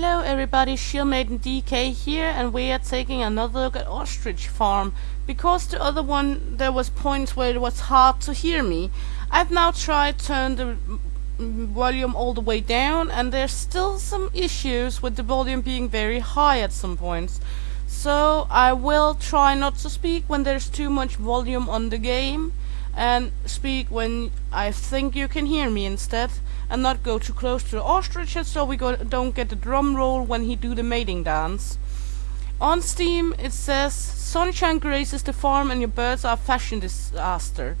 Hello everybody, Shieldmate and DK here, and we are taking another look at Ostrich Farm. Because the other one, there was points where it was hard to hear me. I've now tried to turn the volume all the way down, and there's still some issues with the volume being very high at some points. So I will try not to speak when there's too much volume on the game, and speak when I think you can hear me instead, and not go too close to the ostriches so we don't get the drum roll when he do the mating dance. On Steam it says, Sunshine graces the farm and your birds are a fashion disaster.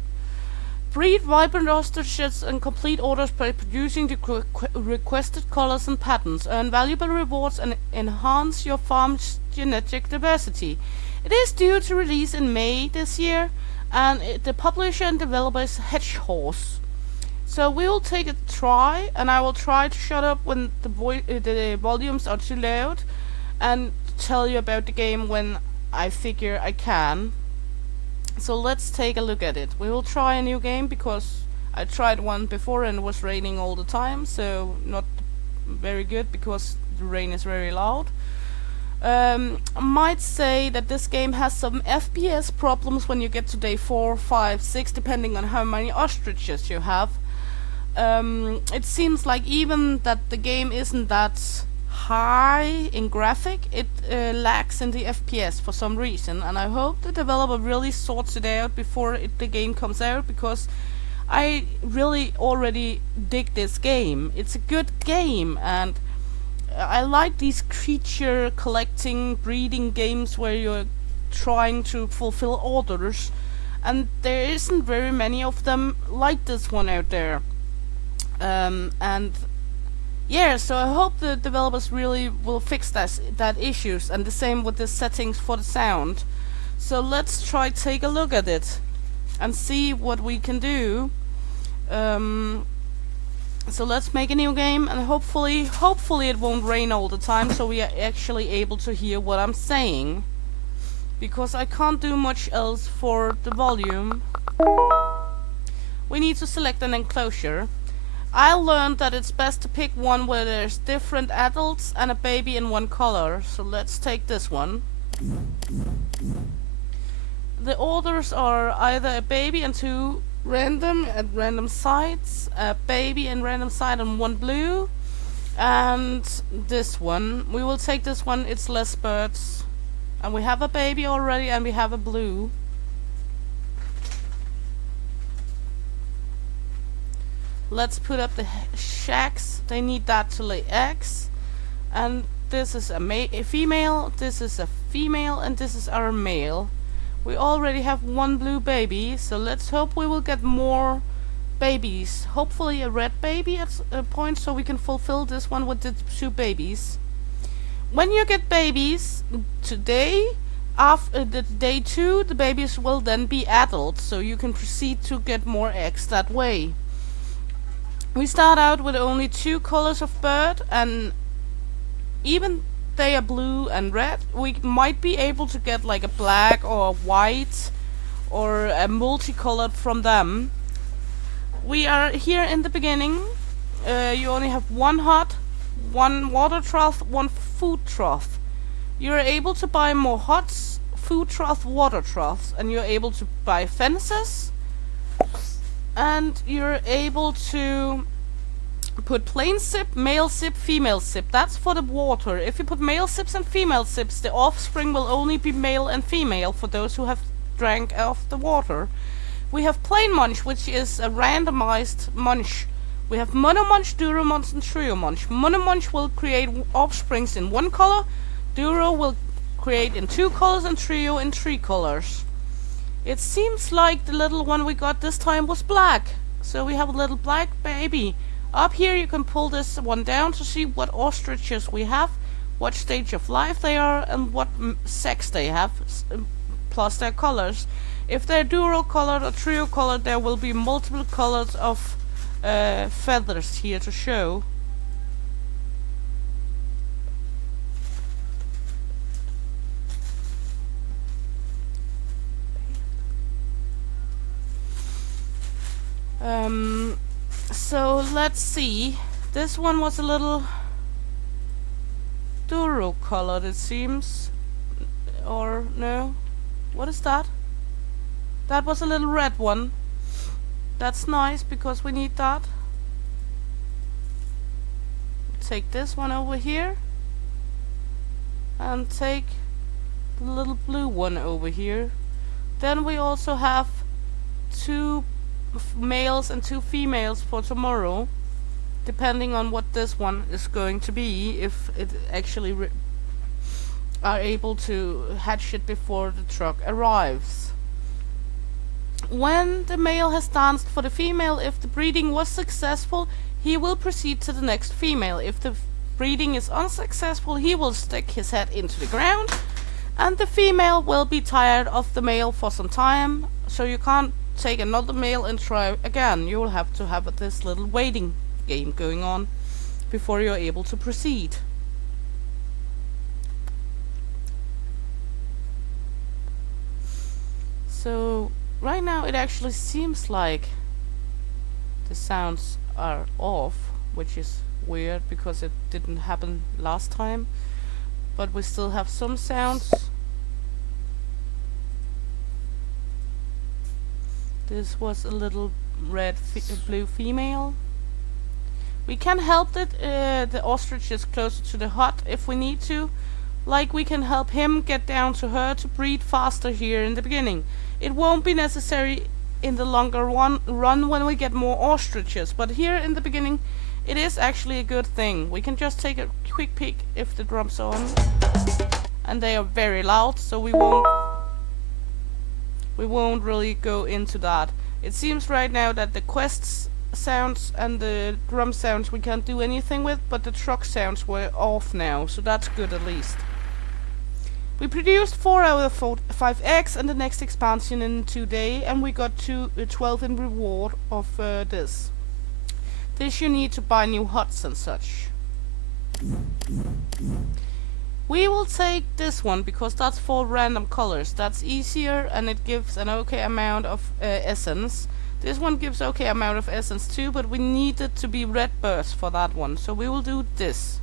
Breed vibrant ostriches and complete orders by producing the requested colors and patterns. Earn valuable rewards and enhance your farm's genetic diversity. It is due to release in May this year, and the publisher and developer is Hedgehorse. So we will take a try, and I will try to shut up when the volumes are too loud, and tell you about the game when I figure I can. So let's take a look at it. We will try a new game because I tried one before and it was raining all the time, so not very good because the rain is very loud. I might say that this game has some FPS problems when you get to day 4, 5, 6, depending on how many ostriches you have. It seems like even that the game isn't that high in graphic, it lacks in the FPS for some reason, and I hope the developer really sorts it out before the game comes out, because I really already dig this game. It's a good game, and I like these creature collecting, breeding games where you're trying to fulfill orders, and there isn't very many of them like this one out there. And yeah, so I hope the developers really will fix that issues, and the same with the settings for the sound. So let's try take a look at it and see what we can do. So let's make a new game, and hopefully it won't rain all the time, so we are actually able to hear what I'm saying, because I can't do much else for the volume. We need to select an enclosure. I learned that it's best to pick one where there's different adults and a baby in one color, so let's take this one. The orders are either a baby and 2 random at random sites, a baby and random site and 1 blue, and this one. We will take this one, it's less birds. And we have a baby already and we have a blue. Let's put up the shacks, they need that to lay eggs. And this is a female, this is a female, and this is our male. We already have 1 blue baby, so let's hope we will get more babies. Hopefully a red baby at a point, so we can fulfill this one with the 2 babies. When you get babies today, after the day 2, the babies will then be adults, so you can proceed to get more eggs that way. We start out with only 2 colors of bird, and even they are blue and red, we might be able to get like a black or a white or a multicolored from them. We are here in the beginning. You only have 1 hut, 1 water trough, 1 food trough. You're able to buy more huts, food trough, water troughs, and you're able to buy fences, and you're able to put plain sip, male sip, female sip. That's for the water. If you put male sips and female sips, the offspring will only be male and female for those who have drank off the water. We have plain munch, which is a randomized munch. We have mono munch, duro munch, and trio munch. Mono munch will create offsprings in 1 color, duro will create in 2 colors, and trio in 3 colors. It seems like the little one we got this time was black, so we have a little black baby. Up here you can pull this one down to see what ostriches we have, what stage of life they are, and what sex they have, plus their colors. If they're duro colored or trio colored, there will be multiple colors of feathers here to show. So let's see. This one was a little Duro colored, it seems. Or no? What is that? That was a little red one. That's nice because we need that. Take this one over here. And take the little blue one over here. Then we also have 2 males and 2 females for tomorrow, depending on what this one is going to be, if it actually are able to hatch it before the truck arrives. When the male has danced for the female, if the breeding was successful, he will proceed to the next female. If the breeding is unsuccessful, he will stick his head into the ground, and the female will be tired of the male for some time, so you can't take another male and try again. You will have to have this little waiting game going on before you're able to proceed. So right now it actually seems like the sounds are off, which is weird because it didn't happen last time, but we still have some sounds. This was a little blue female. We can help the ostriches closer to the hut if we need to. Like we can help him get down to her to breed faster here in the beginning. It won't be necessary in the longer run when we get more ostriches, but here in the beginning it is actually a good thing. We can just take a quick peek if the drums are on, and they are very loud, so we won't really go into that. It seems right now that the quests sounds and the drum sounds we can't do anything with, but the truck sounds were off now, so that's good at least. We produced 4 out of 5 eggs and the next expansion in 2 days, and we got 12 in reward of this. This you need to buy new huts and such. We will take this one because that's 4 random colors. That's easier and it gives an okay amount of essence. This one gives okay amount of essence too, but we need it to be red burst for that one, so we will do this.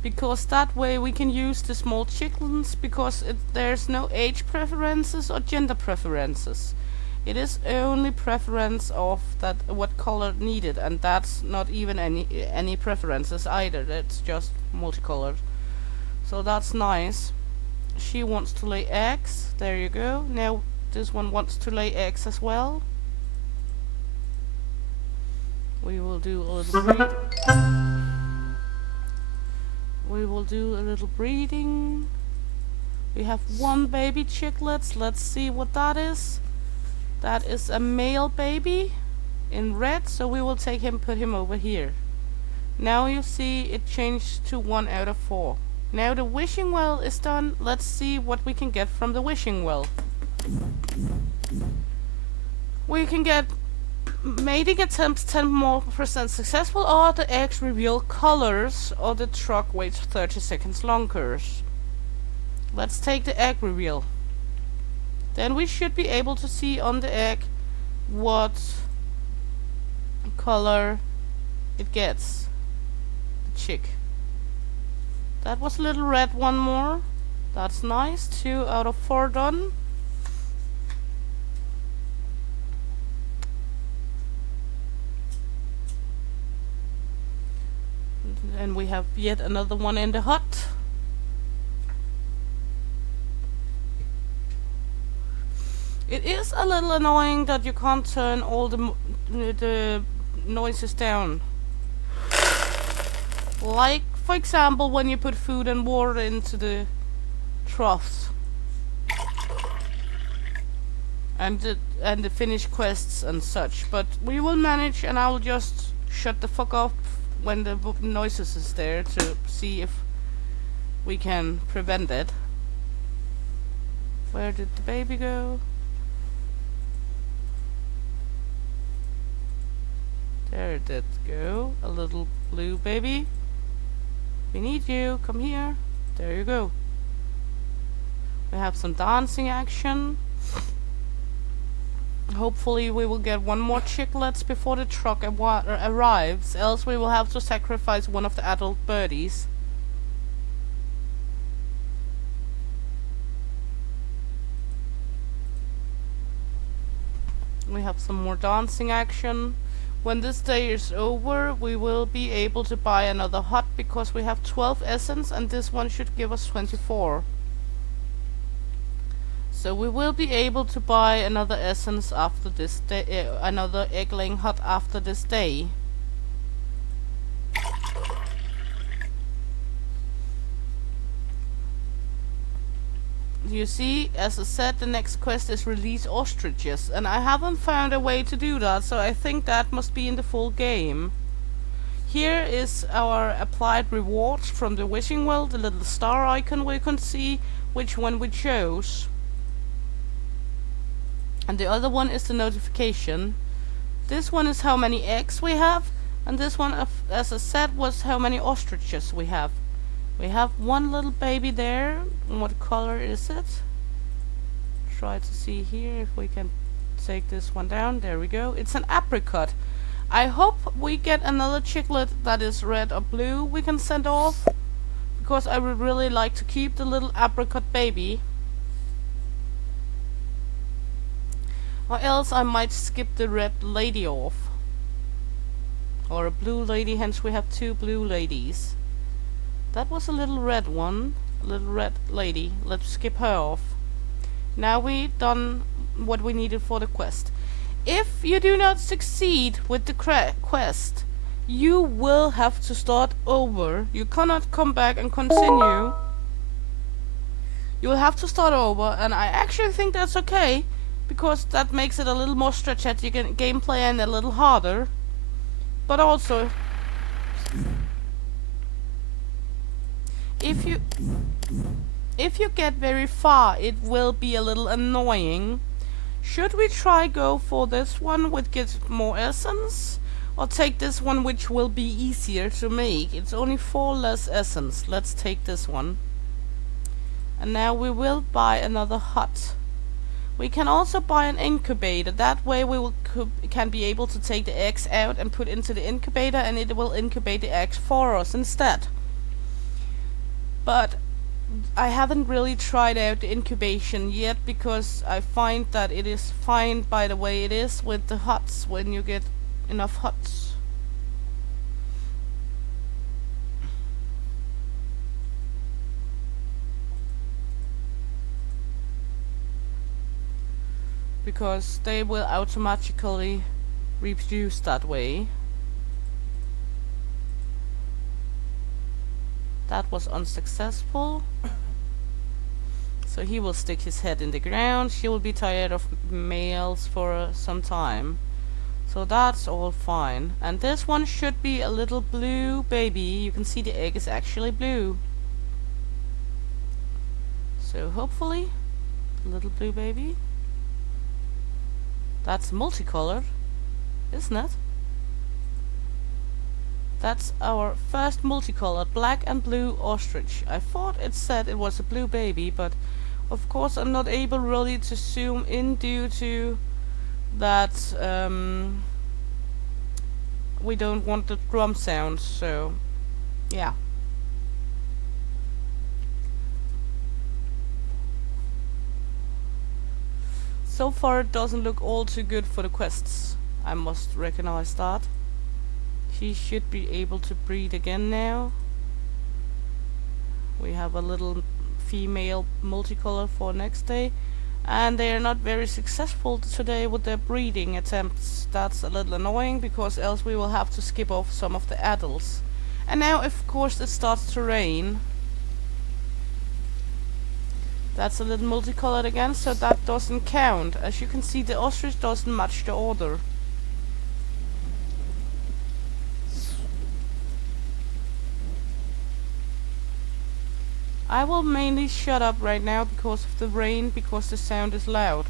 Because that way we can use the small chickens, because there's no age preferences or gender preferences. It is only preference of that what color needed, and that's not even any preferences either. That's just multicolored. So that's nice. She wants to lay eggs. There you go. Now this one wants to lay eggs as well. We will do a little breed. We will do a little breeding. We have 1 baby chicklets. Let's see what that is. That is a male baby in red, so we will take him, put him over here. Now you see it changed to 1 out of 4. Now the wishing well is done. Let's see what we can get from the wishing well. We can get mating attempts 10% more successful, or the eggs reveal colors, or the truck waits 30 seconds longer. Let's take the egg reveal. Then we should be able to see on the egg what color it gets. The chick. That was a little red one more. That's nice. 2 out of 4 done. And we have yet another one in the hut. It is a little annoying that you can't turn all the noises down. Like, for example, when you put food and water into the troughs. And the finished quests and such. But we will manage, and I will just shut the fuck off when the noises is there to see if we can prevent it. Where did the baby go? There it did go. A little blue baby. We need you. Come here. There you go. We have some dancing action. Hopefully we will get one more chicklets before the truck arrives, else we will have to sacrifice one of the adult birdies. We have some more dancing action. When this day is over, we will be able to buy another hut because we have 12 essence and this one should give us 24. So we will be able to buy another essence after this day, another egg-laying hut after this day. You see, as I said, the next quest is release ostriches, and I haven't found a way to do that, so I think that must be in the full game. Here is our applied rewards from the wishing well, the little star icon we can see which one we chose. And the other one is the notification. This one is how many eggs we have, and this one, as I said, was how many ostriches we have. We have one little baby there. What color is it? Try to see here if we can take this one down. There we go. It's an apricot. I hope we get another chicklet that is red or blue we can send off, because I would really like to keep the little apricot baby. Or else I might skip the red lady off. Or a blue lady, hence we have two blue ladies. That was a little red one, a little red lady. Let's skip her off. Now we done what we needed for the quest. If you do not succeed with the quest, you will have to start over. You cannot come back and continue. You will have to start over, and I actually think that's okay, because that makes it a little more strategic and gameplay and a little harder. But also, if you get very far, it will be a little annoying. Should we try go for this one which gets more essence, or take this one which will be easier to make? It's only 4 less essence. Let's take this one. And now we will buy another hut. We can also buy an incubator. That way we can be able to take the eggs out and put into the incubator, and it will incubate the eggs for us instead. But I haven't really tried out the incubation yet, because I find that it is fine by the way it is with the huts when you get enough huts. Because they will automatically reproduce that way. That was unsuccessful. So he will stick his head in the ground. She will be tired of males for some time. So that's all fine. And this one should be a little blue baby. You can see the egg is actually blue. So hopefully, a little blue baby. That's multicolored, isn't it? That's our first multicolored black and blue ostrich. I thought it said it was a blue baby, but of course I'm not able really to zoom in due to that we don't want the drum sound, so yeah. So far it doesn't look all too good for the quests. I must recognize that. She should be able to breed again now. We have a little female multicolor for next day, and they are not very successful today with their breeding attempts. That's a little annoying, because else we will have to skip off some of the adults. And now of course it starts to rain. That's a little multicolored again, so that doesn't count. As you can see, the ostrich doesn't match the order. I will mainly shut up right now because of the rain, because the sound is loud.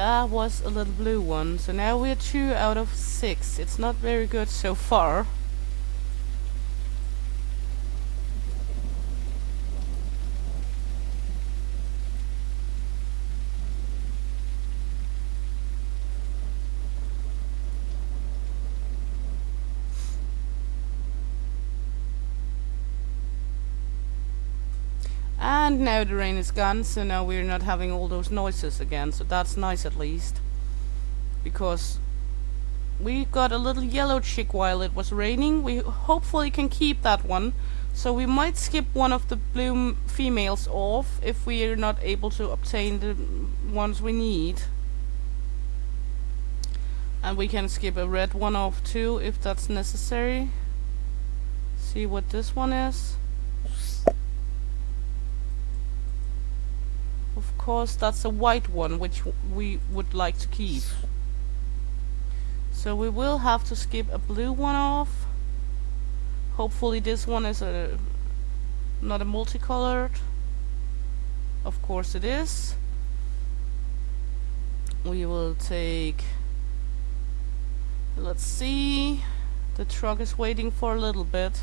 that was a little blue one. So now we're 2 out of 6. It's not very good so far. And now the rain is gone, so now we're not having all those noises again, so that's nice at least. Because we got a little yellow chick while it was raining. We hopefully can keep that one. So we might skip one of the blue females off if we are not able to obtain the ones we need. And we can skip a red one off too if that's necessary. See what this one is. Of course, that's a white one, which we would like to keep. So we will have to skip a blue one off. Hopefully this one is not a multicolored. Of course it is. We will take... Let's see. The truck is waiting for a little bit.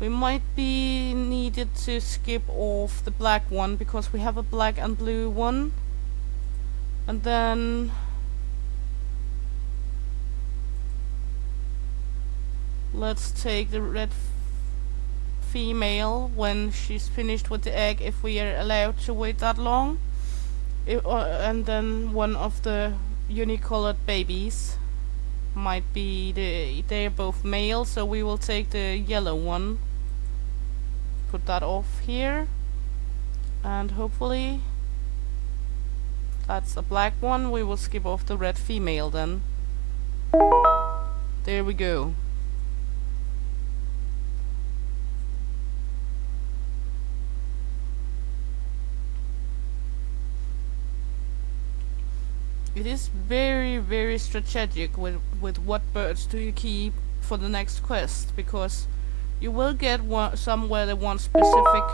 We might be needed to skip off the black one because we have a black and blue one. And then let's take the red female when she's finished with the egg, if we are allowed to wait that long. And then one of the unicolored babies might be they're both male, so we will take the yellow one. Put that off here, and hopefully that's a black one. We will skip off the red female then. There we go. It is very, very strategic with what birds do you keep for the next quest, because you will get some where they want specific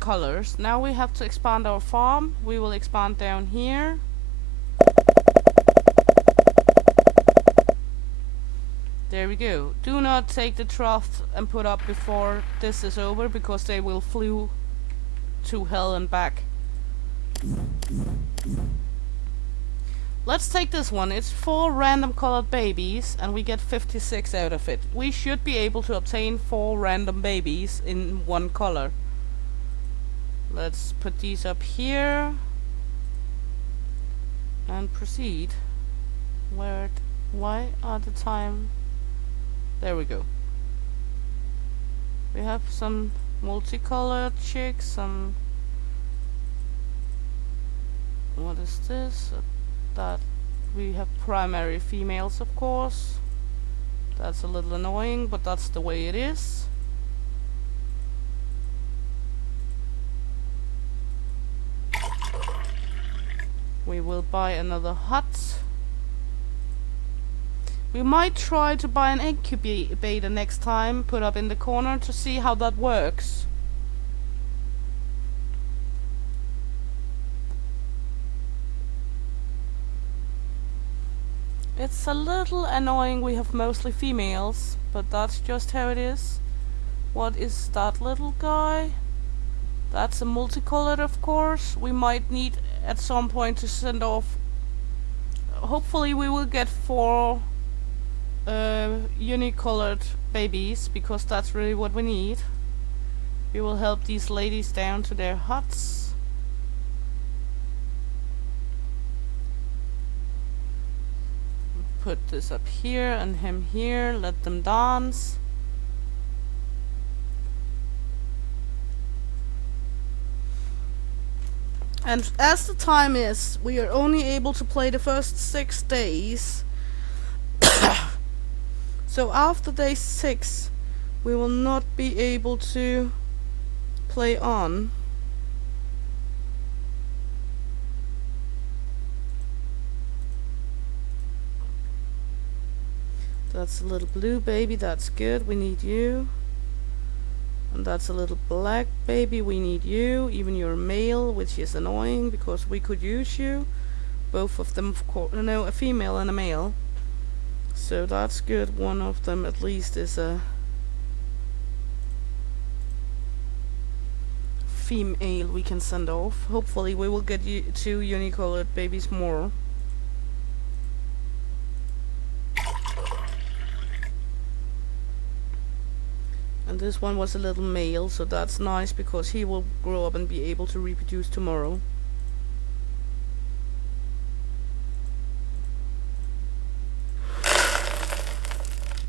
colors. Now we have to expand our farm. We will expand down here. There we go. Do not take the trough and put up before this is over, because they will flew to hell and back. Let's take this one. It's 4 random colored babies and we get 56 out of it. We should be able to obtain 4 random babies in one color. Let's put these up here and proceed. Why are the time? There we go. We have some multicolored chicks, some... What is this? That we have primary females, of course. That's a little annoying, but that's the way it is. We will buy another hut. We might try to buy an incubator next time, put up in the corner to see how that works. It's a little annoying, we have mostly females, but that's just how it is. What is that little guy? That's a multicolored, of course. We might need at some point to send off... Hopefully we will get 4 unicolored babies, because that's really what we need. We will help these ladies down to their huts. Put this up here and him here, let them dance. And as the time is, we are only able to play the first 6 days. So after day 6, we will not be able to play on. That's a little blue baby, that's good, we need you. And that's a little black baby. We need you. Even you're male, which is annoying because we could use you. Both of them, of course. No, a female and a male. So that's good. One of them at least is a female we can send off. Hopefully we will get 2 unicolored babies more. And this one was a little male, so that's nice because he will grow up and be able to reproduce tomorrow.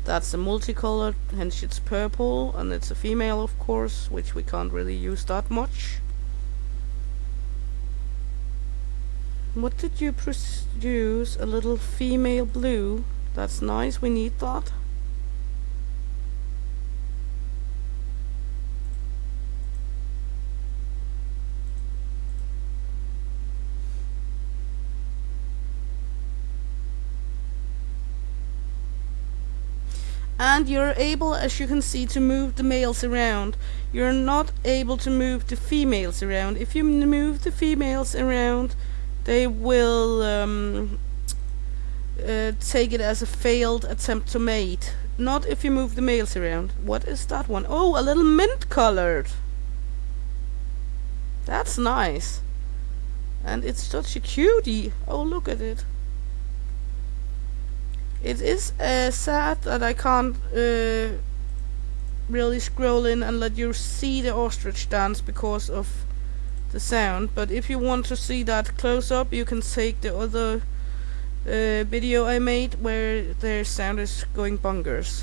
That's a multicolored, hence it's purple, and it's a female of course, which we can't really use that much. What did you produce? A little female blue. That's nice, we need that. And you're able, as you can see, to move the males around. You're not able to move the females around. If you move the females around, they will take it as a failed attempt to mate. Not if you move the males around. What is that one? Oh, a little mint colored. That's nice. And it's such a cutie. Oh, look at it. It is sad that I can't really scroll in and let you see the ostrich dance because of the sound, but if you want to see that close up, you can take the other video I made where their sound is going bonkers.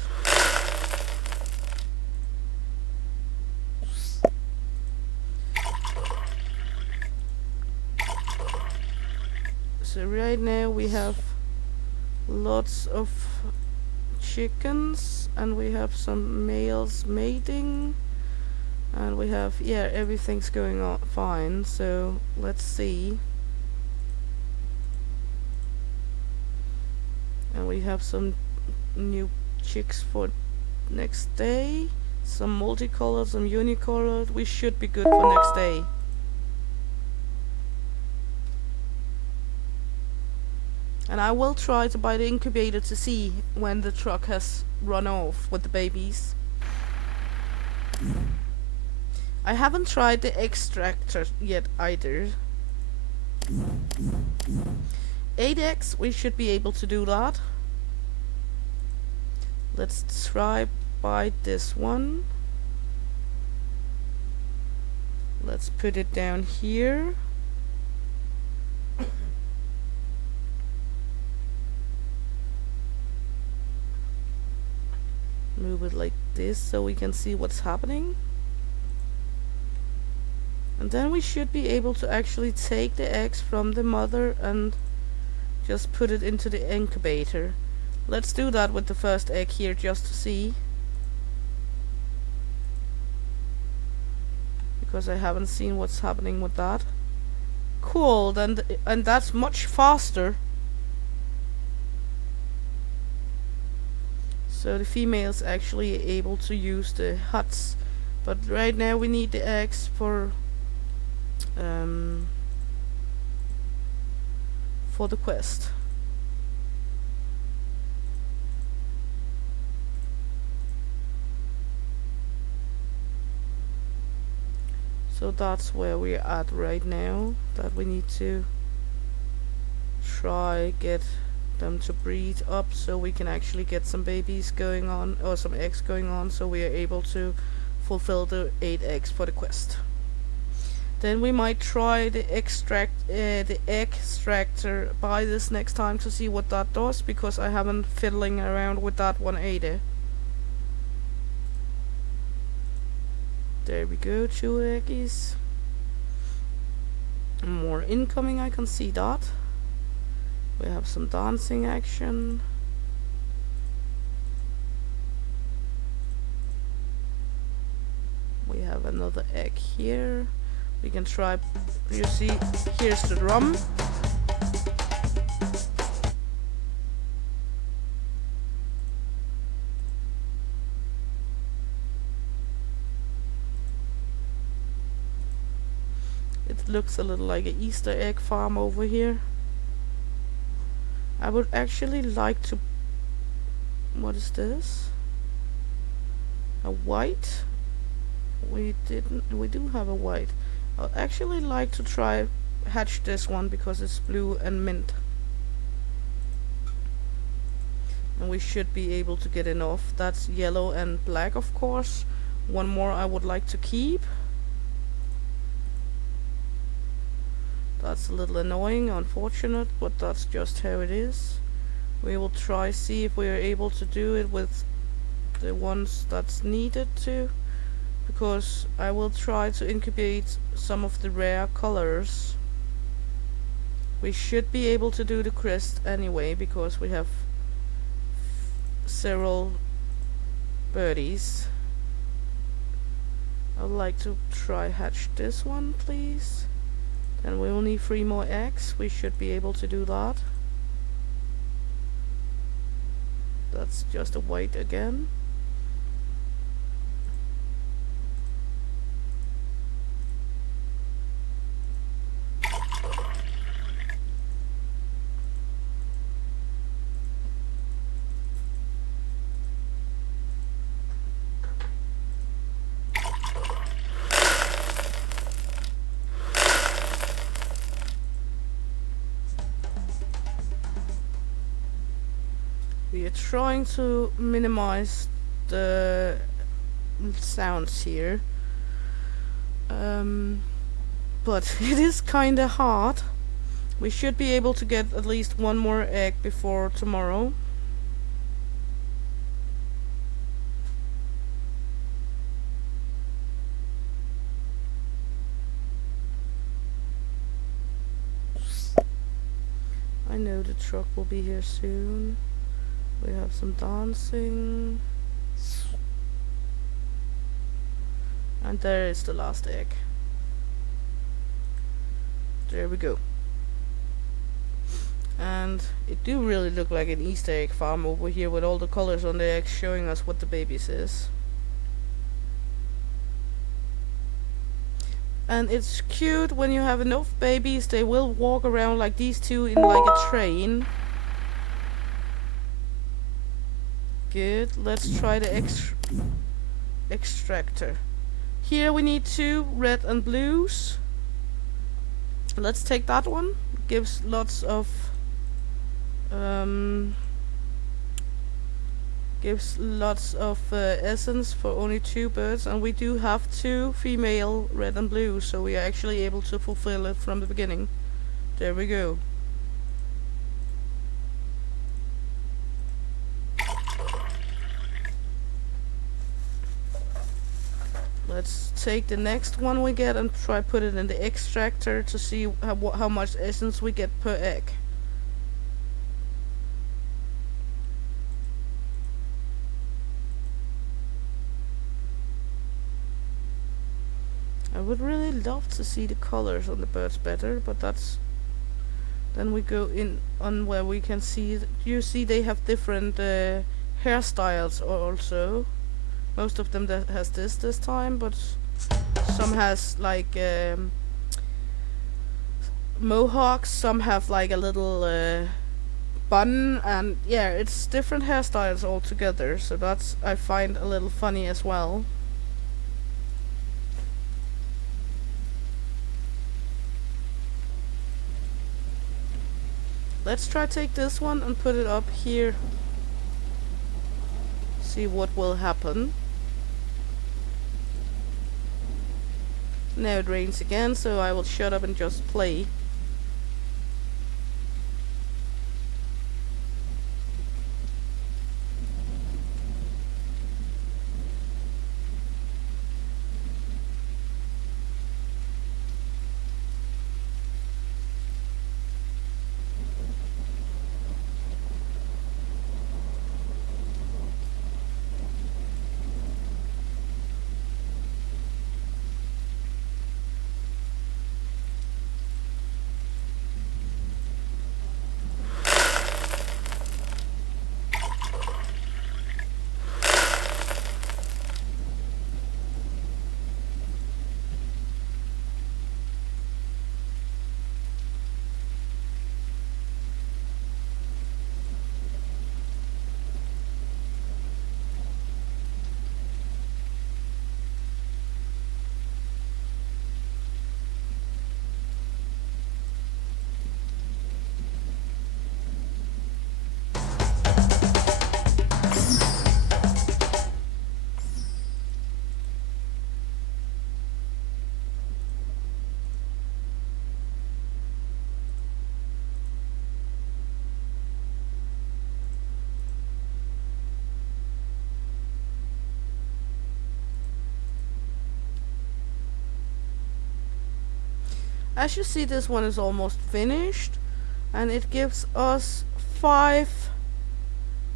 So right now we have lots of chickens and we have some males mating and we have, yeah, everything's going on fine. So let's see. And we have some new chicks for next day, some multicolored, some unicolored. We should be good for next day. And I will try to buy the incubator to see when the truck has run off with the babies. I haven't tried the extractor yet either. 8 eggs, we should be able to do that. Let's try by this one. Let's put it down here. Move it like this so we can see what's happening. And then we should be able to actually take the eggs from the mother and just put it into the incubator. Let's do that with the first egg here just to see. Because I haven't seen what's happening with that. Cool, and that's much faster. So the female's actually able to use the huts. But right now we need the eggs for the quest. So that's where we're at right now, that we need to try get them to breed up so we can actually get some babies going on, or some eggs going on, so we are able to fulfill the 8 eggs for the quest. Then we might try the egg extractor by this next time to see what that does, because I haven't fiddling around with that one either. There we go, 2 eggies. More incoming, I can see that. We have some dancing action. We have another egg here. We can try, you see, here's the drum. It looks a little like an Easter egg farm over here. I would actually like to... What is this? A white? We do have a white. I'd actually like to try hatch this one because it's blue and mint. And we should be able to get enough. That's yellow and black, of course. One more I would like to keep. That's a little annoying, unfortunate, but that's just how it is. We will try see if we are able to do it with the ones that's needed to, because I will try to incubate some of the rare colors. We should be able to do the crest anyway, because we have several birdies. I would like to try hatch this one, please. And we will need 3 more eggs. We should be able to do that. That's just a white again. We are trying to minimize the sounds here, but it is kinda hard. We should be able to get at least 1 more egg before tomorrow. I know the truck will be here soon. We have some dancing. And there is the last egg. There we go. And it do really look like an Easter egg farm over here with all the colors on the eggs showing us what the babies is. And it's cute when you have enough babies, they will walk around like these two in like a train. Good, let's try the extractor. Here we need 2 red and blues. Let's take that one. Gives lots of essence for only 2 birds, and we do have 2 female red and blue, so we are actually able to fulfill it from the beginning. There we go. Let's take the next one we get and try put it in the extractor to see how much essence we get per egg. I would really love to see the colors on the birds better, but that's... Then we go in on where we can see... You see they have different hairstyles also. Most of them that has this time, but some has like mohawks, some have like a little bun, and yeah, it's different hairstyles altogether, so that's I find a little funny as well. Let's try take this one and put it up here. See what will happen. Now it rains again, so I will shut up and just play. As you see, this one is almost finished, and it gives us 5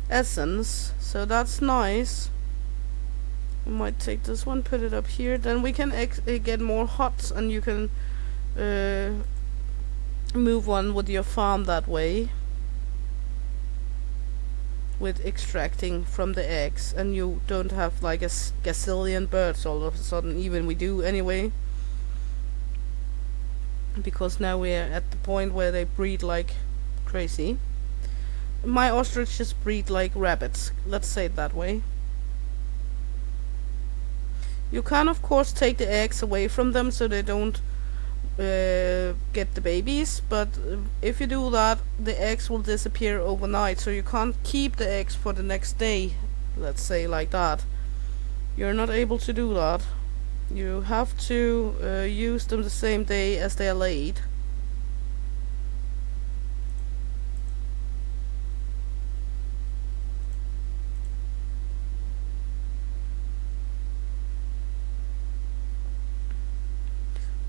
essence, so that's nice. We might take this one, put it up here, then we can get more huts, and you can move on with your farm that way, with extracting from the eggs, and you don't have like a gazillion birds all of a sudden. Even we do anyway, because now we're at the point where they breed like crazy. My ostriches breed like rabbits, let's say it that way. You can of course take the eggs away from them so they don't get the babies, but if you do that, the eggs will disappear overnight, so you can't keep the eggs for the next day, let's say like that. You're not able to do that. You have to use them the same day as they are laid.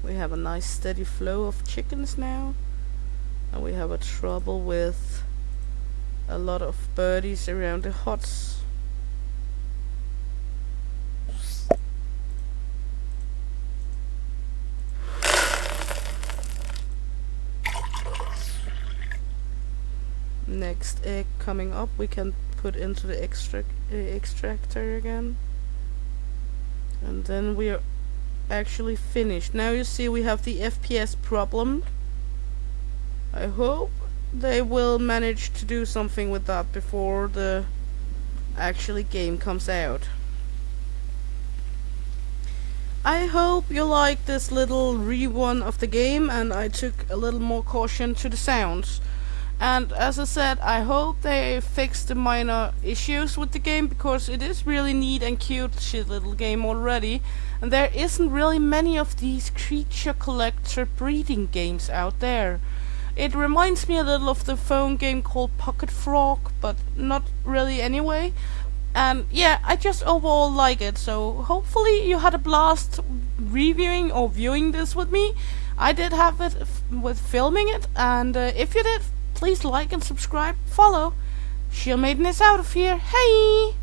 We have a nice steady flow of chickens now, and we have a trouble with a lot of birdies around the huts. Next egg coming up, we can put into the extractor again, and then we are actually finished. Now you see we have the FPS problem. I hope they will manage to do something with that before the actually game comes out. I hope you like this little rerun of the game, and I took a little more caution to the sounds. And as I said, I hope they fix the minor issues with the game, because it is really neat and cute shit little game already, and there isn't really many of these creature collector breeding games out there. It reminds me a little of the phone game called Pocket Frog, but not really anyway. And yeah, I just overall like it, so hopefully you had a blast reviewing or viewing this with me. I did have it with filming it, and if you did, please like and subscribe, follow. Shield Maiden is out of here. Hey!